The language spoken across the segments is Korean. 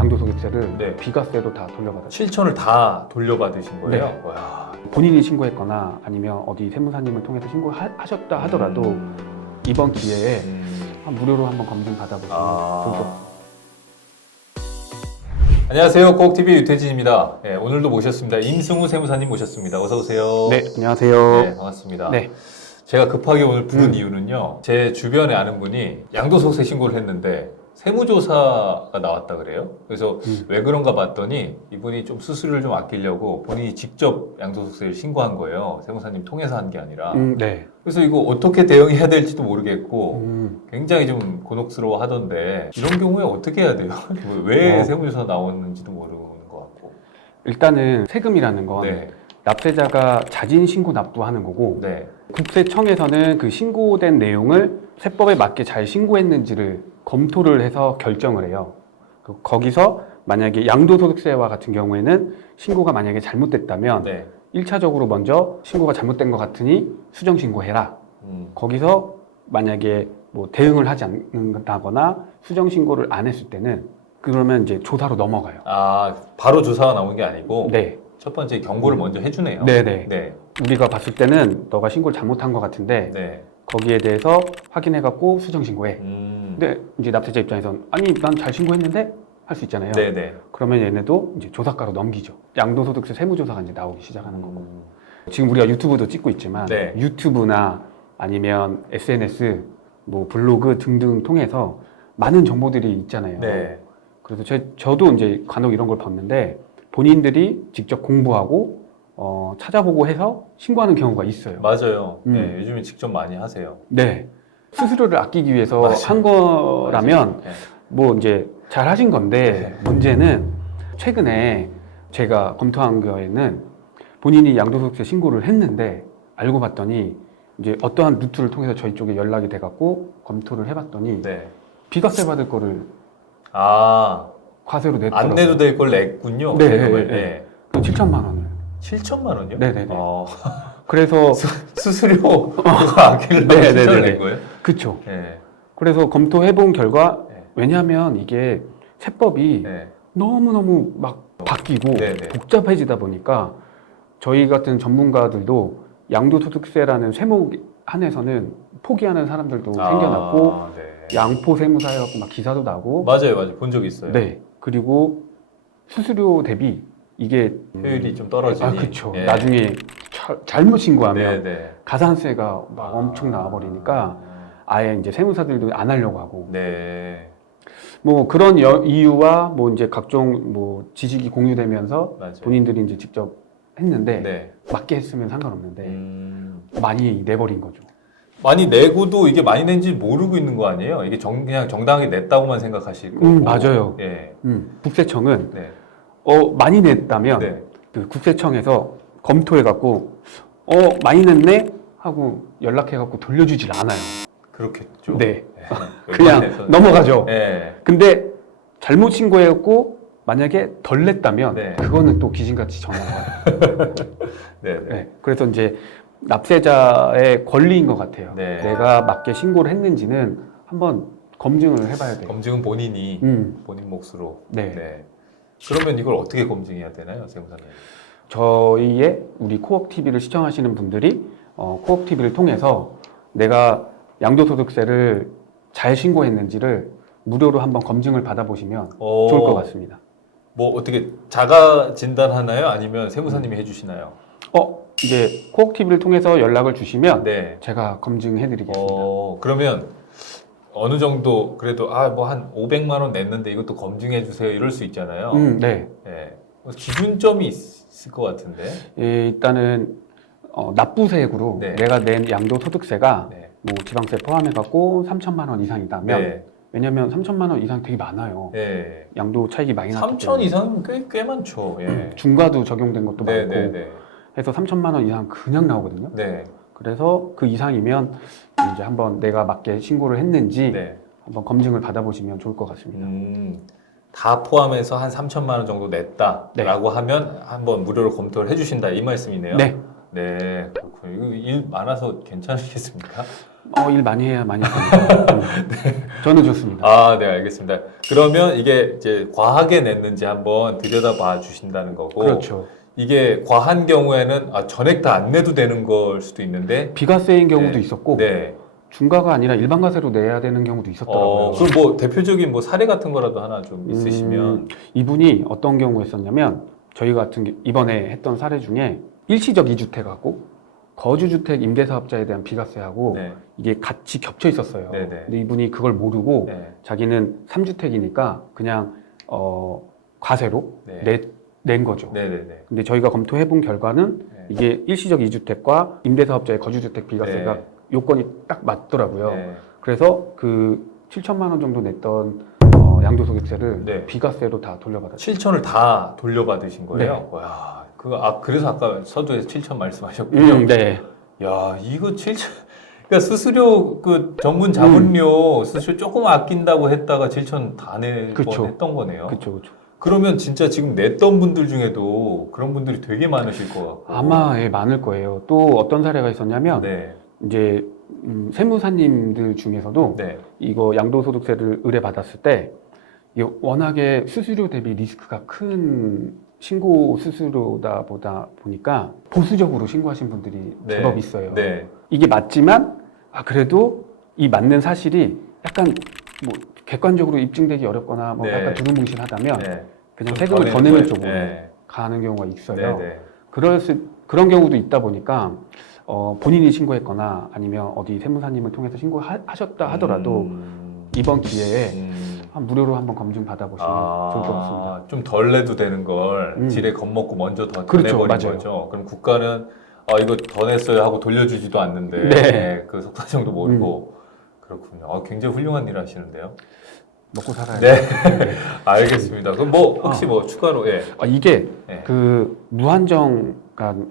양도소득세를 네. 비과세로 다 돌려받았어요. 7천을 다 돌려받으신 거예요? 네. 와. 본인이 신고했거나 아니면 어디 세무사님을 통해서 신고하셨다 하더라도 이번 기회에 무료로 한번 검증 받아보시면 좋을 것 같아요. 안녕하세요. 코옥TV 유태진입니다. 네, 오늘도 모셨습니다. 임승우 세무사님 모셨습니다. 어서 오세요. 네, 안녕하세요. 네, 반갑습니다. 네. 제가 급하게 오늘 부른 이유는요. 제 주변에 아는 분이 양도소득세 신고를 했는데 세무조사가 나왔다 그래요. 그래서 왜 그런가 봤더니 이분이 좀 수수료를 좀 아끼려고 본인이 직접 양도소득세를 신고한 거예요. 세무사님 통해서 한 게 아니라. 네. 그래서 이거 어떻게 대응해야 될지도 모르겠고 굉장히 좀 곤혹스러워 하던데 이런 경우에 어떻게 해야 돼요? 왜 세무조사 나왔는지도 모르는 것 같고. 일단은 세금이라는 건 네. 납세자가 자진 신고 납부하는 거고 네. 국세청에서는 그 신고된 내용을 세법에 맞게 잘 신고했는지를 검토를 해서 결정을 해요. 거기서 만약에 양도소득세와 같은 경우에는 신고가 만약에 잘못됐다면 네. 1차적으로 먼저 신고가 잘못된 것 같으니 수정신고해라. 거기서 만약에 뭐 대응을 하지 않는다거나 수정신고를 안 했을 때는 그러면 이제 조사로 넘어가요. 아, 바로 조사가 나온 게 아니고 네. 첫 번째 경고를 먼저 해주네요. 네네. 네. 우리가 봤을 때는 너가 신고를 잘못한 것 같은데 네. 거기에 대해서 확인해갖고 수정신고해. 근데 이제 납세자 입장에선 아니 난 잘 신고했는데 할 수 있잖아요. 네네. 그러면 얘네도 이제 조사가로 넘기죠. 양도소득세 세무조사가 이제 나오기 시작하는 거고. 지금 우리가 유튜브도 찍고 있지만 네. 유튜브나 아니면 SNS, 뭐 블로그 등등 통해서 많은 정보들이 있잖아요. 네. 그래서 저도 이제 간혹 이런 걸 봤는데 본인들이 직접 공부하고 찾아보고 해서 신고하는 경우가 있어요. 맞아요. 네, 요즘에 직접 많이 하세요. 네. 수수료를 아끼기 위해서 맞아요. 한 거라면 네. 뭐 이제 잘 하신 건데 네. 문제는 최근에 제가 검토한 거에는 본인이 양도소득세 신고를 했는데 알고 봤더니 이제 어떠한 루트를 통해서 저희 쪽에 연락이 돼갖고 검토를 해봤더니 네. 비과세 받을 거를 아, 과세로 냈더라고요. 안 내도 될 걸 냈군요. 네, 세금을. 네, 네. 7천만 원을. 7천만 원이요? 네네네. 어, 그래서 수수료 그거 아끼려고 네, 네, 7천을 네, 낸 네. 거예요? 그쵸. 네. 그래서 검토해본 결과 네. 왜냐하면 이게 세법이 네. 너무너무 막 바뀌고 네네. 복잡해지다 보니까 저희 같은 전문가들도 양도소득세라는 세목 안에서는 포기하는 사람들도 생겨났고 네. 양포 세무사 해갖고 막 기사도 나고 맞아요, 맞아요. 본 적 있어요. 네. 그리고 수수료 대비 이게 효율이 좀 떨어지니. 그쵸. 예. 나중에 잘못 신고하면 네. 가산세가 막 엄청 나와버리니까 아예 이제 세무사들도 안 하려고 하고 네. 뭐 그런 이유와 뭐 이제 각종 뭐 지식이 공유되면서 맞아요. 본인들이 이제 직접 했는데 네. 맞게 했으면 상관없는데 많이 내버린 거죠. 많이 내고도 이게 많이 낸지 모르고 있는 거 아니에요? 이게 그냥 정당하게 냈다고만 생각하실 거고. 맞아요. 예. 국세청은 네. 많이 냈다면 네. 그 국세청에서 검토해갖고 많이 냈네 하고 연락해갖고 돌려주질 않아요. 그렇겠죠. 네. 네. 그냥 웬만해서는. 넘어가죠. 네. 근데 잘못 신고해갖고 만약에 덜 냈다면 네. 그거는 또 귀신같이 전화가 와요. 네. 네. 네. 그래서 이제 납세자의 권리인 것 같아요. 네. 내가 맞게 신고를 했는지는 한번 검증을 해봐야 돼요. 검증은 본인이 음. 본인 몫으로. 네. 그러면 이걸 어떻게 검증해야 되나요, 세무사님? 저희의 우리 코옥TV를 시청하시는 분들이 코옥TV를 통해서 내가 양도소득세를 잘 신고했는지를 무료로 한번 검증을 받아보시면 좋을 것 같습니다. 뭐 어떻게 자가 진단하나요? 아니면 세무사님이 해주시나요? 이제 코옥TV를 통해서 연락을 주시면 네. 제가 검증해드리겠습니다. 그러면 어느 정도 그래도 뭐 한 500만 원 냈는데 이것도 검증해 주세요 이럴 수 있잖아요. 네. 네. 기준점이 있을 것 같은데. 일단은 납부세액으로 네. 내가 낸 양도소득세가 네. 뭐 지방세 포함해갖고 3천만 원 이상이다면 네. 왜냐면 3천만 원 이상 되게 많아요. 네. 양도 차익이 많이 났기 3천 때문에 이상은 꽤 많죠. 예. 중과도 적용된 것도 네, 많고 네, 네. 해서 3천만 원 이상 그냥 나오거든요. 네. 그래서 그 이상이면 이제 한번 내가 맞게 신고를 했는지 네. 한번 검증을 받아보시면 좋을 것 같습니다. 다 포함해서 한 3천만 원 정도 냈다라고 네. 하면 한번 무료로 검토를 해주신다 이 말씀이네요. 네. 네. 그렇군요. 이거 일 많아서 괜찮으시겠습니까? 일 많이 해야 많이 됩니다. 저는 좋습니다. 아, 네, 알겠습니다. 그러면 이게 이제 과하게 냈는지 한번 들여다봐 주신다는 거고. 그렇죠. 이게 과한 경우에는 전액 다 안 내도 되는 걸 수도 있는데. 비과세인 경우도 네. 있었고 네. 중과가 아니라 일반과세로 내야 되는 경우도 있었더라고요. 그럼 뭐 대표적인 뭐 사례 같은 거라도 하나 좀 있으시면. 이분이 어떤 경우였었냐면 저희 같은 이번에 했던 사례 중에 일시적 2주택하고 거주주택 임대사업자에 대한 비과세하고 네. 이게 같이 겹쳐 있었어요. 네네. 근데 이분이 그걸 모르고 네. 자기는 3주택이니까 그냥 과세로 네. 낸 거죠. 네네네. 근데 저희가 검토해 본 결과는 네. 이게 일시적 2주택과 임대사업자의 거주주택 비과세가 네. 요건이 딱 맞더라고요. 네. 그래서 그 7천만 원 정도 냈던 양도소득세를 네. 비과세로 다 돌려받았죠. 7천을 다 돌려받으신 거예요? 네. 와, 그래서 아까 서두에서 7천 말씀하셨군요. 네. 야, 이거 7천. 그러니까 수수료 그 전문 자문료 수수료 조금 아낀다고 했다가 7천 다 낼 그쵸. 뻔했던 거네요. 그렇죠. 그러면 진짜 지금 냈던 분들 중에도 그런 분들이 되게 많으실 것 같고. 아마 많을 거예요. 또 어떤 사례가 있었냐면 네. 이제 세무사님들 중에서도 네. 이거 양도소득세를 의뢰받았을 때 이게 워낙에 수수료 대비 리스크가 큰 신고 수수료다 보다 보니까 보수적으로 신고하신 분들이 네. 제법 있어요. 네. 이게 맞지만 그래도 이 맞는 사실이 약간 뭐 객관적으로 입증되기 어렵거나 뭐 네. 약간 두루뭉실하다면 네. 그냥 좀 세금을 더 더 내는 거예요. 쪽으로 네. 가는 경우가 있어요. 네. 네. 그런 경우도 있다 보니까 본인이 신고했거나 아니면 어디 세무사님을 통해서 신고하셨다 하더라도 이번 기회에 무료로 한번 검증 받아보시면 좋을 것 같습니다. 좀 덜 내도 되는 걸 지레 겁먹고 먼저 더 그렇죠, 내버린 맞아요. 거죠. 그럼 국가는 이거 더 냈어요 하고 돌려주지도 않는데 네. 그 속사정도 모르고 그렇군요. 굉장히 훌륭한 일 하시는데요. 먹고 살아야 네, 돼. 알겠습니다. 그럼 뭐 혹시 뭐 추가로 이게 네. 그 무한정, 그러니까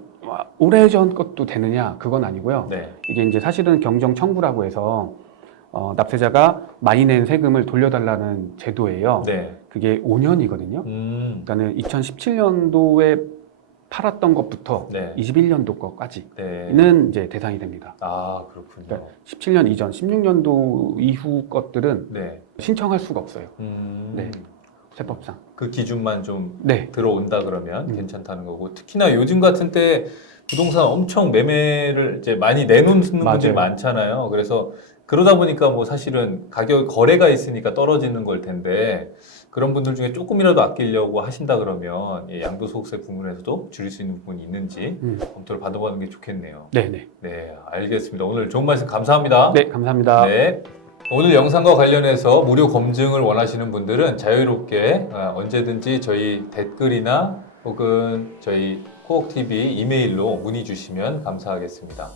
오래전 것도 되느냐 그건 아니고요. 네. 이게 이제 사실은 경정 청구라고 해서 납세자가 많이 낸 세금을 돌려달라는 제도예요. 네. 그게 5년이거든요. 그러니까는 2017년도에 팔았던 것부터 네. 21년도 것까지는 네. 이제 대상이 됩니다. 그렇군요. 그러니까 17년 이전, 16년도 이후 것들은 네. 신청할 수가 없어요. 네. 세법상. 그 기준만 좀 네. 들어온다 그러면 괜찮다는 거고, 특히나 요즘 같은 때 부동산 엄청 매매를 이제 많이 내놓는 분들이 맞아요. 많잖아요. 그래서 그러다 보니까 뭐 사실은 가격 거래가 있으니까 떨어지는 걸 텐데, 그런 분들 중에 조금이라도 아끼려고 하신다 그러면 양도소득세 부분에서도 줄일 수 있는 부분이 있는지 검토를 받아보는 게 좋겠네요. 네네. 네, 알겠습니다. 오늘 좋은 말씀 감사합니다. 네, 감사합니다. 네. 오늘 영상과 관련해서 무료 검증을 원하시는 분들은 자유롭게 언제든지 저희 댓글이나 혹은 저희 코옥TV 이메일로 문의 주시면 감사하겠습니다.